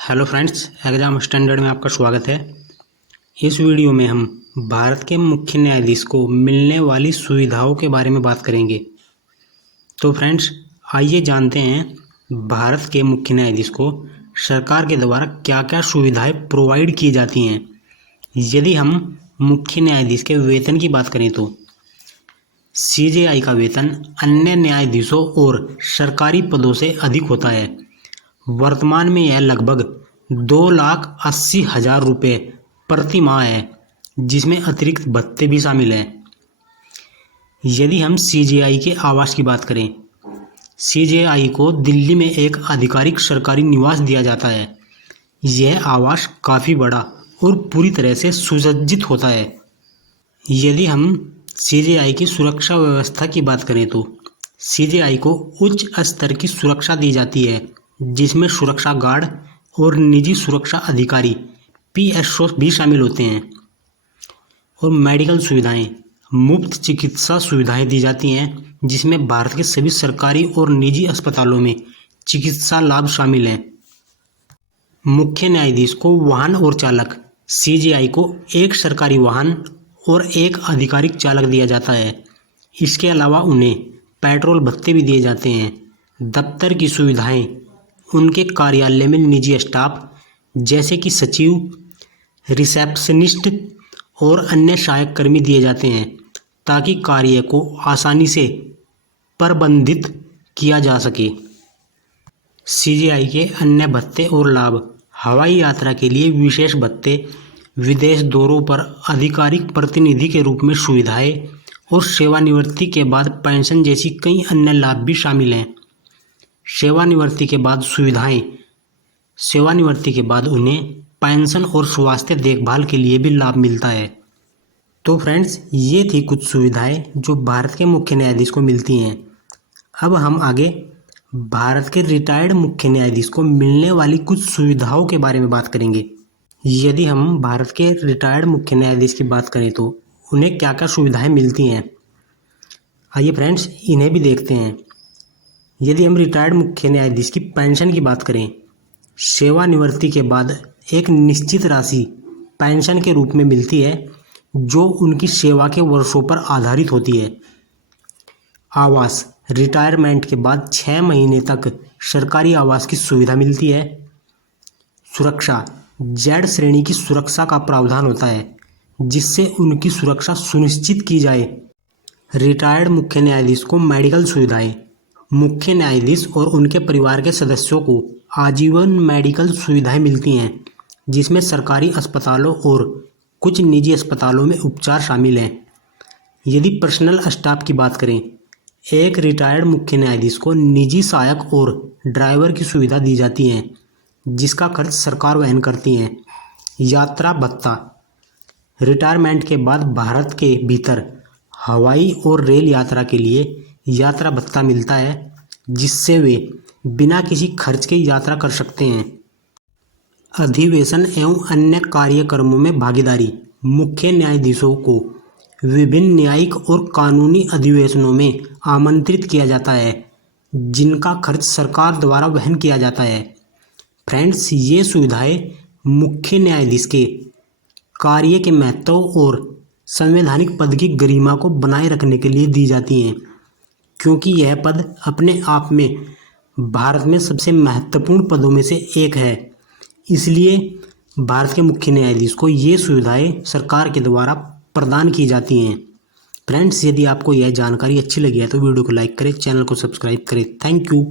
Hello friends, exam standard में आपका स्वागत है। इस वीडियो में हम भारत के मुख्य न्यायाधीश को मिलने वाली सुविधाओं के बारे में बात करेंगे। तो फ्रेंड्स, आइए जानते हैं भारत के मुख्य न्यायाधीश को सरकार के द्वारा क्या क्या सुविधाएं प्रोवाइड की जाती हैं। यदि हम मुख्य न्यायाधीश के वेतन की बात करें तो सीजेआई का वेतन अन्य न्यायाधीशों और सरकारी पदों से अधिक होता है। वर्तमान में यह लगभग 2,80,000 रुपये प्रति माह है, जिसमें अतिरिक्त भत्ते भी शामिल हैं। यदि हम सीजेआई के आवास की बात करें, सीजेआई को दिल्ली में एक आधिकारिक सरकारी निवास दिया जाता है। यह आवास काफ़ी बड़ा और पूरी तरह से सुसज्जित होता है। यदि हम सीजेआई की सुरक्षा व्यवस्था की बात करें तो सीजेआई को उच्च स्तर की सुरक्षा दी जाती है, जिसमें सुरक्षा गार्ड और निजी सुरक्षा अधिकारी पीएसओ भी शामिल होते हैं। और मेडिकल सुविधाएं, मुफ्त चिकित्सा सुविधाएं दी जाती हैं, जिसमें भारत के सभी सरकारी और निजी अस्पतालों में चिकित्सा लाभ शामिल हैं। मुख्य न्यायाधीश को वाहन और चालक, सीजेआई को एक सरकारी वाहन और एक आधिकारिक चालक दिया जाता है। इसके अलावा उन्हें पेट्रोल भत्ते भी दिए जाते हैं। दफ्तर की सुविधाएं, उनके कार्यालय में निजी स्टाफ जैसे कि सचिव, रिसेप्शनिस्ट और अन्य सहायक कर्मी दिए जाते हैं, ताकि कार्य को आसानी से प्रबंधित किया जा सके। सीजेआई के अन्य भत्ते और लाभ, हवाई यात्रा के लिए विशेष भत्ते, विदेश दौरों पर आधिकारिक प्रतिनिधि के रूप में सुविधाएं और सेवानिवृत्ति के बाद पेंशन जैसी कई अन्य लाभ भी शामिल हैं। सेवानिवृत्ति के बाद सुविधाएं, सेवानिवृत्ति के बाद उन्हें पेंशन और स्वास्थ्य देखभाल के लिए भी लाभ मिलता है। तो फ्रेंड्स, ये थी कुछ सुविधाएं जो भारत के मुख्य न्यायाधीश को मिलती हैं। अब हम आगे भारत के रिटायर्ड मुख्य न्यायाधीश को मिलने वाली कुछ सुविधाओं के बारे में बात करेंगे। यदि हम भारत के रिटायर्ड मुख्य न्यायाधीश की बात करें तो उन्हें क्या क्या सुविधाएं मिलती हैं, आइए फ्रेंड्स इन्हें भी देखते हैं। यदि हम रिटायर्ड मुख्य न्यायाधीश की पेंशन की बात करें, सेवानिवृत्ति के बाद एक निश्चित राशि पेंशन के रूप में मिलती है, जो उनकी सेवा के वर्षों पर आधारित होती है। आवास, रिटायरमेंट के बाद 6 महीने तक सरकारी आवास की सुविधा मिलती है। सुरक्षा, जेड श्रेणी की सुरक्षा का प्रावधान होता है, जिससे उनकी सुरक्षा सुनिश्चित की जाए। रिटायर्ड मुख्य न्यायाधीश को मेडिकल सुविधाएं, मुख्य न्यायाधीश और उनके परिवार के सदस्यों को आजीवन मेडिकल सुविधाएं मिलती हैं, जिसमें सरकारी अस्पतालों और कुछ निजी अस्पतालों में उपचार शामिल हैं। यदि पर्सनल स्टाफ की बात करें, एक रिटायर्ड मुख्य न्यायाधीश को निजी सहायक और ड्राइवर की सुविधा दी जाती है, जिसका खर्च सरकार वहन करती है। यात्रा भत्ता, रिटायरमेंट के बाद भारत के भीतर हवाई और रेल यात्रा के लिए यात्रा भत्ता मिलता है, जिससे वे बिना किसी खर्च के यात्रा कर सकते हैं। अधिवेशन एवं अन्य कार्यक्रमों में भागीदारी, मुख्य न्यायाधीशों को विभिन्न न्यायिक और कानूनी अधिवेशनों में आमंत्रित किया जाता है, जिनका खर्च सरकार द्वारा वहन किया जाता है। फ्रेंड्स, ये सुविधाएं मुख्य न्यायाधीश के कार्य के महत्व और संवैधानिक पद की गरिमा को बनाए रखने के लिए दी जाती हैं, क्योंकि यह पद अपने आप में भारत में सबसे महत्वपूर्ण पदों में से एक है। इसलिए भारत के मुख्य न्यायाधीश को ये सुविधाएं सरकार के द्वारा प्रदान की जाती हैं। फ्रेंड्स, यदि आपको यह जानकारी अच्छी लगी है तो वीडियो को लाइक करें, चैनल को सब्सक्राइब करें। Thank you.